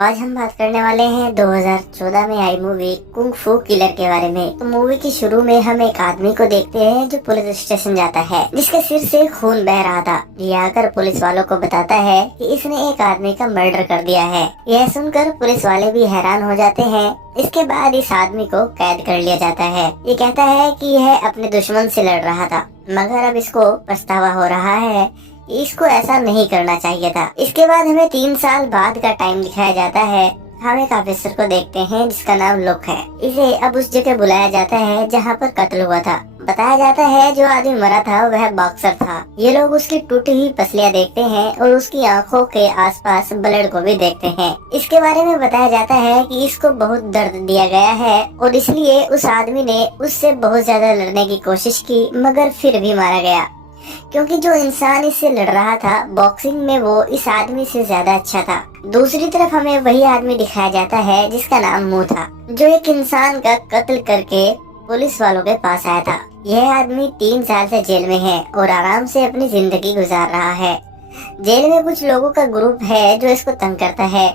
आज हम बात करने वाले हैं 2014 में आई मूवी कुंग फू किलर के बारे में। तो मूवी की शुरू में हम एक आदमी को देखते हैं जो पुलिस स्टेशन जाता है, जिसके सिर से खून बह रहा था। ये आकर पुलिस वालों को बताता है कि इसने एक आदमी का मर्डर कर दिया है। यह सुनकर पुलिस वाले भी हैरान हो जाते हैं। इसके बाद इस आदमी को कैद कर लिया जाता है। ये कहता है कि यह अपने दुश्मन से लड़ रहा था, मगर अब इसको पछतावा हो रहा है। इसको ऐसा नहीं करना चाहिए था। इसके बाद हमें 3 साल बाद का टाइम दिखाया जाता है। हम एक ऑफिसर को देखते हैं जिसका नाम लुक है। इसे अब उस जगह बुलाया जाता है जहाँ पर कत्ल हुआ था। बताया जाता है जो आदमी मरा था वह बॉक्सर था। ये लोग उसकी टूटी हुई पसलियाँ देखते हैं और उसकी आंखों के आसपास ब्लड को भी देखते हैं। इसके बारे में बताया जाता है कि इसको बहुत दर्द दिया गया है और इसलिए उस आदमी ने उससे बहुत ज्यादा लड़ने की कोशिश की, मगर फिर भी मारा गया, क्योंकि जो इंसान इससे लड़ रहा था बॉक्सिंग में वो इस आदमी से ज्यादा अच्छा था। दूसरी तरफ हमें वही आदमी दिखाया जाता है जिसका नाम मू था, जो एक इंसान का कत्ल करके पुलिस वालों के पास आया था। यह आदमी 3 साल से जेल में है और आराम से अपनी जिंदगी गुजार रहा है। जेल में कुछ लोगों का ग्रुप है जो इसको तंग करता है,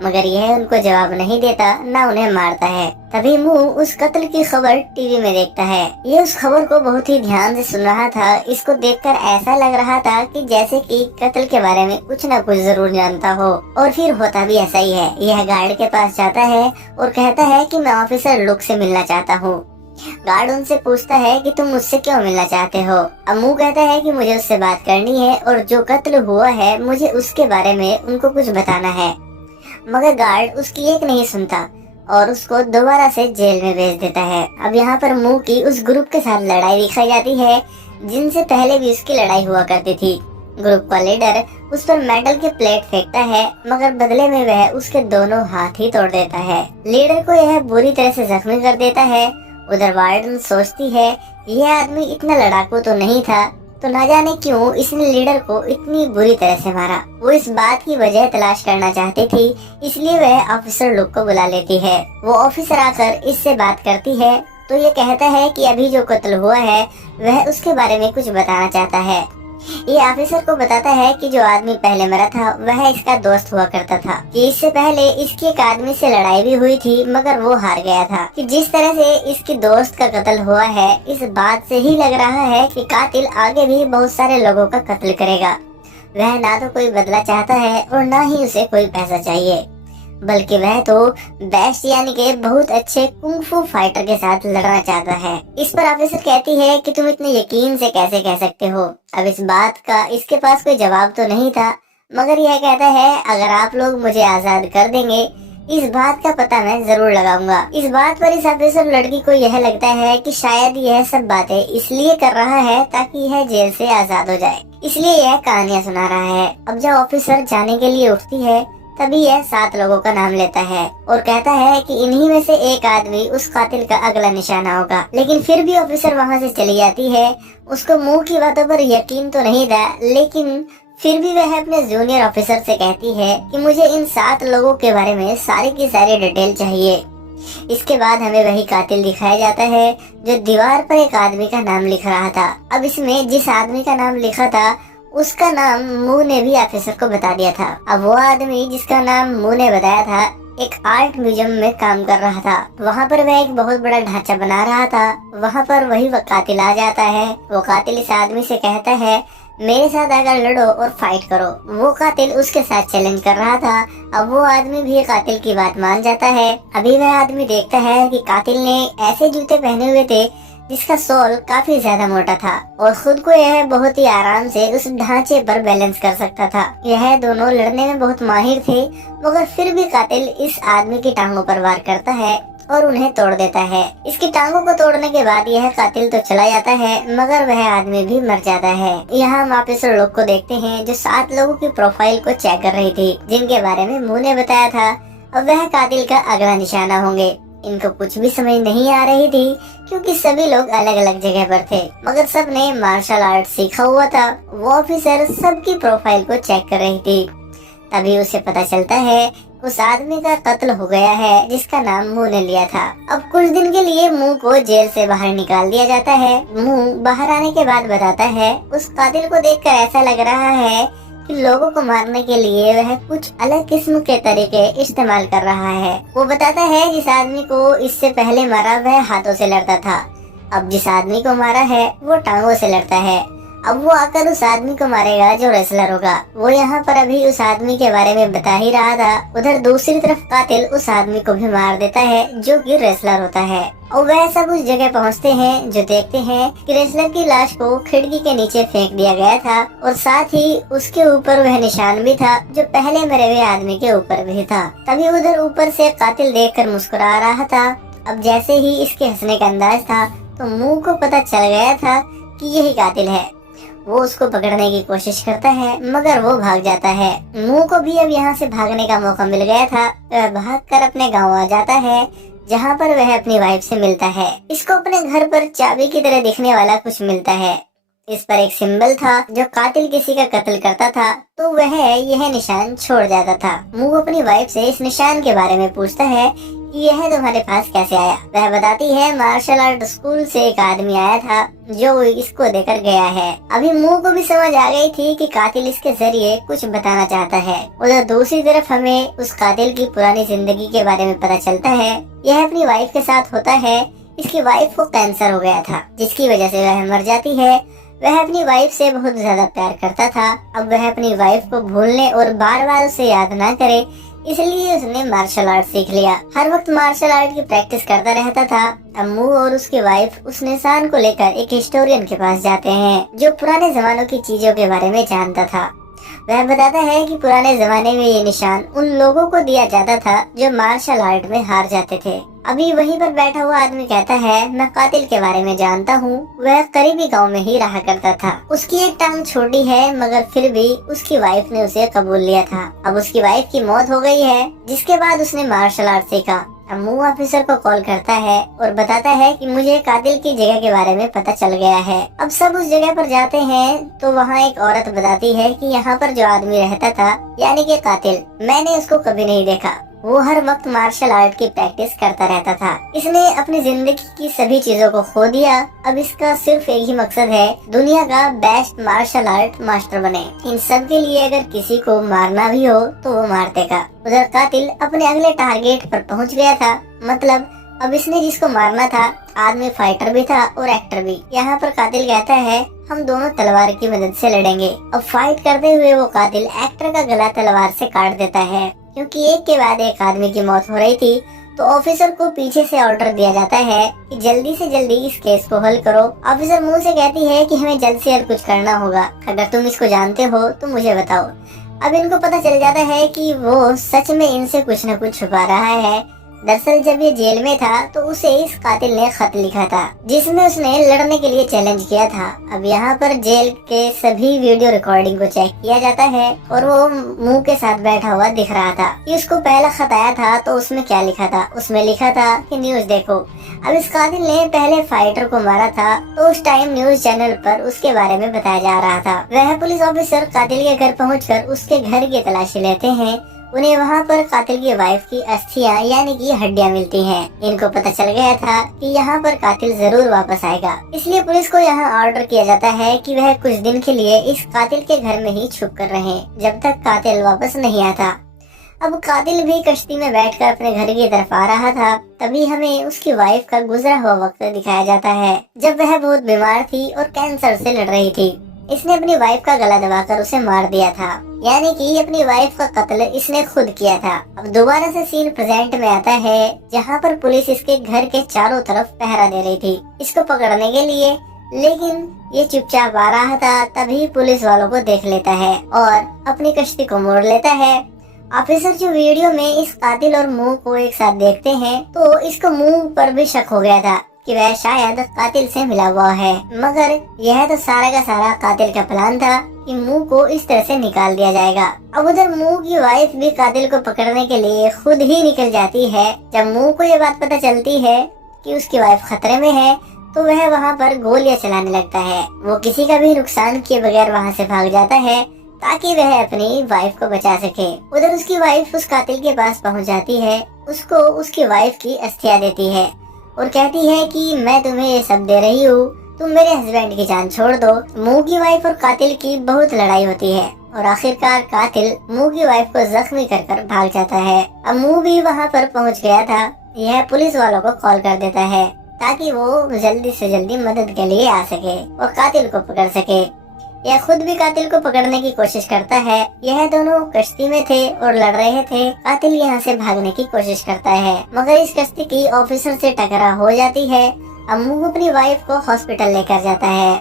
मगर यह उनको जवाब नहीं देता, ना उन्हें मारता है। तभी मुंह उस कत्ल की खबर टीवी में देखता है। ये उस खबर को बहुत ही ध्यान से सुन रहा था। इसको देखकर ऐसा लग रहा था कि जैसे कि कत्ल के बारे में कुछ न कुछ जरूर जानता हो, और फिर होता भी ऐसा ही है। यह गार्ड के पास जाता है और कहता है कि मैं ऑफिसर लुक से मिलना चाहता हूँ। गार्ड उनसे पूछता है कि तुम मुझसे क्यों मिलना चाहते हो। अब मुंह कहता है कि मुझे उससे बात करनी है और जो कत्ल हुआ है मुझे उसके बारे में उनको कुछ बताना है। मगर गार्ड उसकी एक नहीं सुनता और उसको दोबारा से जेल में भेज देता है। अब यहाँ पर मुंह की उस ग्रुप के साथ लड़ाई दिखाई जाती है जिनसे पहले भी उसकी लड़ाई हुआ करती थी। ग्रुप का लीडर उस पर मेटल के प्लेट फेंकता है, मगर बदले में वह उसके दोनों हाथ ही तोड़ देता है। लीडर को यह बुरी तरह से जख्मी कर देता है। उधर वार्डन सोचती है यह आदमी इतना लड़ाकू तो नहीं था, तो ना जाने क्यों इसने लीडर को इतनी बुरी तरह से मारा। वो इस बात की वजह तलाश करना चाहती थी, इसलिए वह ऑफिसर लुक को बुला लेती है। वो ऑफिसर आकर इससे बात करती है तो ये कहता है कि अभी जो कत्ल हुआ है वह उसके बारे में कुछ बताना चाहता है। ये ऑफिसर को बताता है कि जो आदमी पहले मरा था वह इसका दोस्त हुआ करता था, कि इससे पहले इसकी एक आदमी से लड़ाई भी हुई थी, मगर वो हार गया था। कि जिस तरह से इसकी दोस्त का कत्ल हुआ है, इस बात से ही लग रहा है कि कातिल आगे भी बहुत सारे लोगों का कत्ल करेगा। वह ना तो कोई बदला चाहता है और ना ही उसे कोई पैसा चाहिए, बल्कि वह तो बेस्ट यानी के बहुत अच्छे कुंग फू फाइटर के साथ लड़ना चाहता है। इस पर ऑफिसर कहती है कि तुम इतने यकीन से कैसे कह सकते हो। अब इस बात का इसके पास कोई जवाब तो नहीं था, मगर यह कहता है अगर आप लोग मुझे आजाद कर देंगे इस बात का पता मैं जरूर लगाऊंगा। इस बात पर इस ऑफिसर लड़की को यह लगता है कि शायद यह सब बातें इसलिए कर रहा है ताकि यह जेल से आजाद हो जाए, इसलिए यह कहानियां सुना रहा है। अब जब ऑफिसर जाने के लिए उठती है तभी यह 7 लोगों का नाम लेता है और कहता है कि इन्हीं में से एक आदमी उस कातिल का अगला निशाना होगा। लेकिन फिर भी ऑफिसर वहां से चली जाती है। उसको मुंह की बातों पर यकीन तो नहीं था, लेकिन फिर भी वह अपने जूनियर ऑफिसर से कहती है कि मुझे इन 7 लोगों के बारे में सारी की सारी डिटेल चाहिए। इसके बाद हमें वही कातिल दिखाया जाता है जो दीवार पर एक आदमी का नाम लिख रहा था। अब इसमें जिस आदमी का नाम लिखा था उसका नाम मू ने भी ऑफिसर को बता दिया था। अब वो आदमी जिसका नाम मू ने बताया था एक आर्ट म्यूजियम में काम कर रहा था। वहाँ पर वह एक बहुत बड़ा ढांचा बना रहा था। वहाँ पर वही कातिल आ जाता है। वो कातिल इस आदमी से कहता है मेरे साथ आकर लड़ो और फाइट करो। वो कातिल उसके साथ चैलेंज कर रहा था। अब वो आदमी भी कातिल की बात मान जाता है। अभी वह आदमी देखता है कि कातिल ने ऐसे जूते पहने हुए थे जिसका सोल काफी ज्यादा मोटा था और खुद को यह बहुत ही आराम से उस ढांचे पर बैलेंस कर सकता था। यह दोनों लड़ने में बहुत माहिर थे, मगर फिर भी कातिल इस आदमी की टांगों पर वार करता है और उन्हें तोड़ देता है। इसकी टांगों को तोड़ने के बाद यह कातिल तो चला जाता है, मगर वह आदमी भी मर जाता है। यहाँ हम ऑफिसर लोग को देखते हैं जो 7 लोगों की प्रोफाइल को चेक कर रही थी, जिनके बारे में मुंह ने बताया था अब वह कातिल का अगला निशाना होंगे। इनको कुछ भी समझ नहीं आ रही थी क्योंकि सभी लोग अलग अलग जगह पर थे, मगर सब ने मार्शल आर्ट सीखा हुआ था। वो ऑफिसर सबकी प्रोफाइल को चेक कर रही थी। तभी उसे पता चलता है उस आदमी का कत्ल हो गया है जिसका नाम मुंह ने लिया था। अब कुछ दिन के लिए मुंह को जेल से बाहर निकाल दिया जाता है। मुंह बाहर आने के बाद बताता है उस कातिल को देखकर ऐसा लग रहा है कि लोगों को मारने के लिए वह कुछ अलग किस्म के तरीके इस्तेमाल कर रहा है। वो बताता है जिस आदमी को इससे पहले मारा वह हाथों से लड़ता था, अब जिस आदमी को मारा है वो टांगों से लड़ता है। अब वो आकर उस आदमी को मारेगा जो रेसलर होगा। वो यहाँ पर अभी उस आदमी के बारे में बता ही रहा था, उधर दूसरी तरफ कातिल उस आदमी को भी मार देता है जो कि रेसलर होता है। और वह सब उस जगह पहुँचते हैं जो देखते हैं कि रेसलर की लाश को खिड़की के नीचे फेंक दिया गया था और साथ ही उसके ऊपर वह निशान भी था जो पहले मरे हुए आदमी के ऊपर भी था। तभी उधर ऊपर से कातिल देखकर मुस्कुरा रहा था। अब जैसे ही इसके हंसने का अंदाज था तो मुंह को पता चल गया था कि यही कातिल है। वो उसको पकड़ने की कोशिश करता है मगर वो भाग जाता है। मुंह को भी अब यहाँ से भागने का मौका मिल गया था। वह भागकर अपने गांव आ जाता है जहाँ पर वह अपनी वाइफ से मिलता है। इसको अपने घर पर चाबी की तरह दिखने वाला कुछ मिलता है। इस पर एक सिंबल था जो कातिल किसी का कत्ल करता था तो वह यह निशान छोड़ जाता था। मुंह अपनी वाइफ से इस निशान के बारे में पूछता है कि यह तुम्हारे पास कैसे आया। वह बताती है मार्शल आर्ट स्कूल से एक आदमी आया था जो इसको देकर गया है। अभी मुंह को भी समझ आ गई थी कि कातिल इसके जरिए कुछ बताना चाहता है। उधर दूसरी तरफ हमें उस कातिल की पुरानी जिंदगी के बारे में पता चलता है। यह अपनी वाइफ के साथ होता है। इसकी वाइफ को कैंसर हो गया था जिसकी वजह से वह मर जाती है। वह अपनी वाइफ से बहुत ज्यादा प्यार करता था। अब वह अपनी वाइफ को भूलने और बार बार उसे याद ना करे इसलिए उसने मार्शल आर्ट सीख लिया। हर वक्त मार्शल आर्ट की प्रैक्टिस करता रहता था। अम्मू और उसकी वाइफ उस निशान को लेकर एक हिस्टोरियन के पास जाते हैं जो पुराने जमानों की चीजों के बारे में जानता था। वह बताता है कि पुराने जमाने में ये निशान उन लोगों को दिया जाता था जो मार्शल आर्ट में हार जाते थे। अभी वहीं पर बैठा हुआ आदमी कहता है मैं कातिल के बारे में जानता हूँ। वह करीबी गांव में ही रहा करता था। उसकी एक टांग छोटी है मगर फिर भी उसकी वाइफ ने उसे कबूल लिया था। अब उसकी वाइफ की मौत हो गई है जिसके बाद उसने मार्शल आर्ट सीखा। अम्मू ऑफिसर को कॉल करता है और बताता है कि मुझे कातिल की जगह के बारे में पता चल गया है। अब सब उस जगह पर जाते हैं तो वहाँ एक औरत बताती है कि यहाँ पर जो आदमी रहता था यानी कि कातिल, मैंने उसको कभी नहीं देखा। वो हर वक्त मार्शल आर्ट की प्रैक्टिस करता रहता था। इसने अपनी जिंदगी की सभी चीजों को खो दिया। अब इसका सिर्फ एक ही मकसद है, दुनिया का बेस्ट मार्शल आर्ट मास्टर बने। इन सब के लिए अगर किसी को मारना भी हो तो वो मार देगा। उधर कातिल अपने अगले टारगेट पर पहुंच गया था। मतलब अब इसने जिसको मारना था आदमी फाइटर भी था और एक्टर भी। यहाँ पर कातिल कहता है हम दोनों तलवार की मदद से लड़ेंगे। अब फाइट करते हुए वो कातिल एक्टर का गला तलवार से काट देता है। क्योंकि एक के बाद एक आदमी की मौत हो रही थी तो ऑफिसर को पीछे से ऑर्डर दिया जाता है कि जल्दी से जल्दी इस केस को हल करो। ऑफिसर मुंह से कहती है कि हमें जल्द से जल्द कुछ करना होगा। अगर तुम इसको जानते हो तो मुझे बताओ। अब इनको पता चल जाता है कि वो सच में इनसे कुछ न कुछ छुपा रहा है। दरअसल जब ये जेल में था तो उसे इस कातिल ने खत लिखा था जिसमें उसने लड़ने के लिए चैलेंज किया था। अब यहाँ पर जेल के सभी वीडियो रिकॉर्डिंग को चेक किया जाता है और वो मुंह के साथ बैठा हुआ दिख रहा था कि उसको पहला खत आया था तो उसमें क्या लिखा था। उसमें लिखा था कि न्यूज देखो। अब इस कातिल ने पहले फाइटर को मारा था तो उस टाइम न्यूज चैनल पर उसके बारे में बताया जा रहा था। वह पुलिस ऑफिसर कातिल के घर पहुँचकर उसके घर की तलाशी लेते हैं। उन्हें वहाँ पर कातिल की वाइफ की अस्थियां यानी कि हड्डियां मिलती हैं। इनको पता चल गया था कि यहाँ पर कातिल जरूर वापस आएगा, इसलिए पुलिस को यहाँ ऑर्डर किया जाता है कि वह कुछ दिन के लिए इस कातिल के घर में ही छुप कर रहें जब तक कातिल वापस नहीं आता। अब कातिल भी कश्ती में बैठकर अपने घर की तरफ आ रहा था। तभी हमें उसकी वाइफ का गुजरा हुआ वक्त दिखाया जाता है जब वह बहुत बीमार थी और कैंसर से लड़ रही थी। इसने अपनी वाइफ का गला दबाकर उसे मार दिया था, यानी कि अपनी वाइफ का कत्ल इसने खुद किया था। अब दोबारा से सीन प्रेजेंट में आता है जहाँ पर पुलिस इसके घर के चारों तरफ पहरा दे रही थी इसको पकड़ने के लिए, लेकिन ये चुपचाप आ रहा था। तभी पुलिस वालों को देख लेता है और अपनी कश्ती को मोड़ लेता है। ऑफिसर जो वीडियो में इस कातिल और मुंह को एक साथ देखते हैं तो इसको मुंह पर भी शक हो गया था कि वह शायद कातिल से मिला हुआ है, मगर यह तो सारा का सारा कातिल का प्लान था कि मुंह को इस तरह से निकाल दिया जाएगा। अब उधर मुंह की वाइफ भी कातिल को पकड़ने के लिए खुद ही निकल जाती है। जब मुंह को ये बात पता चलती है कि उसकी वाइफ खतरे में है तो वह वहाँ पर गोलियां चलाने लगता है। वो किसी का भी नुकसान किए बगैर वहाँ से भाग जाता है ताकि वह अपनी वाइफ को बचा सके। उधर उसकी वाइफ उस कातिल के पास पहुँच जाती है, उसको उसकी वाइफ की अस्थियां देती है और कहती है कि मैं तुम्हें ये सब दे रही हूँ, तुम मेरे हस्बैंड की जान छोड़ दो। मुंह की वाइफ और कातिल की बहुत लड़ाई होती है। और आखिरकार कातिल मू की वाइफ को जख्मी कर कर भाग जाता है। अब मू भी वहाँ पर पहुँच गया था। यह पुलिस वालों को कॉल कर देता है ताकि वो जल्दी से जल्दी मदद के लिए आ सके और कातिल को पकड़ सके। यह खुद भी कातिल को पकड़ने की कोशिश करता है। यह दोनों कश्ती में थे और लड़ रहे थे। कातिल यहाँ से भागने की कोशिश करता है मगर इस कश्ती की ऑफिसर से टकराव हो जाती है। अम्मू अपनी वाइफ को हॉस्पिटल लेकर जाता है।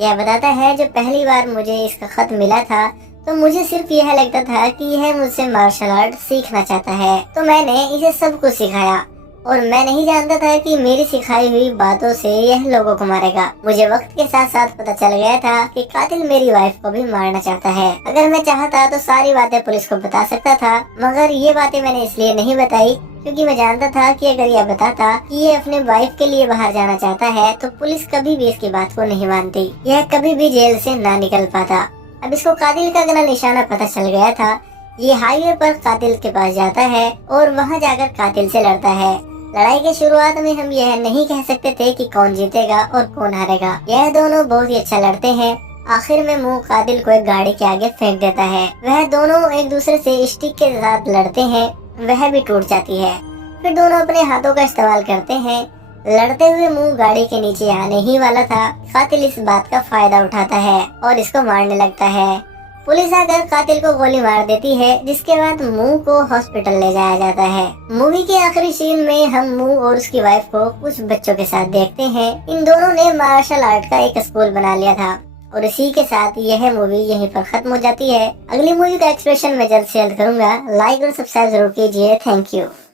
यह बताता है जब पहली बार मुझे इसका खत मिला था तो मुझे सिर्फ यह लगता था कि यह मुझसे मार्शल आर्ट सीखना चाहता है, तो मैंने इसे सब कुछ सिखाया और मैं नहीं जानता था कि मेरी सिखाई हुई बातों से यह लोगों को मारेगा। मुझे वक्त के साथ साथ पता चल गया था कि कातिल मेरी वाइफ को भी मारना चाहता है। अगर मैं चाहता तो सारी बातें पुलिस को बता सकता था, मगर ये बातें मैंने इसलिए नहीं बताई क्योंकि मैं जानता था कि अगर यह बताता कि ये अपने वाइफ के लिए बाहर जाना चाहता है तो पुलिस कभी भी इसकी बात को नहीं मानती। यह कभी भी जेल से ना निकल पाता। अब इसको कातिल का अगला निशाना पता चल गया था। ये हाईवे पर कातिल के पास जाता है और वहाँ जाकर कातिल से लड़ता है। लड़ाई के शुरुआत में हम यह नहीं कह सकते थे कि कौन जीतेगा और कौन हारेगा। यह दोनों बहुत ही अच्छा लड़ते हैं। आखिर में मुंह कातिल को एक गाड़ी के आगे फेंक देता है। वह दोनों एक दूसरे से स्टिक के साथ लड़ते हैं, वह भी टूट जाती है। फिर दोनों अपने हाथों का इस्तेमाल करते हैं। लड़ते हुए मुंह गाड़ी के नीचे आने ही वाला था। कातिल इस बात का फायदा उठाता है और इसको मारने लगता है। पुलिस आकर कातिल को गोली मार देती है, जिसके बाद मुंह को हॉस्पिटल ले जाया जाता है। मूवी के आखिरी सीन में हम मुंह और उसकी वाइफ को कुछ बच्चों के साथ देखते हैं। इन दोनों ने मार्शल आर्ट का एक स्कूल बना लिया था और इसी के साथ यह मूवी यहीं पर खत्म हो जाती है। अगली मूवी का एक्सप्रेशन मैं जल्द से जल्द करूंगा। लाइक और सब्सक्राइब जरूर कीजिए। Thank you.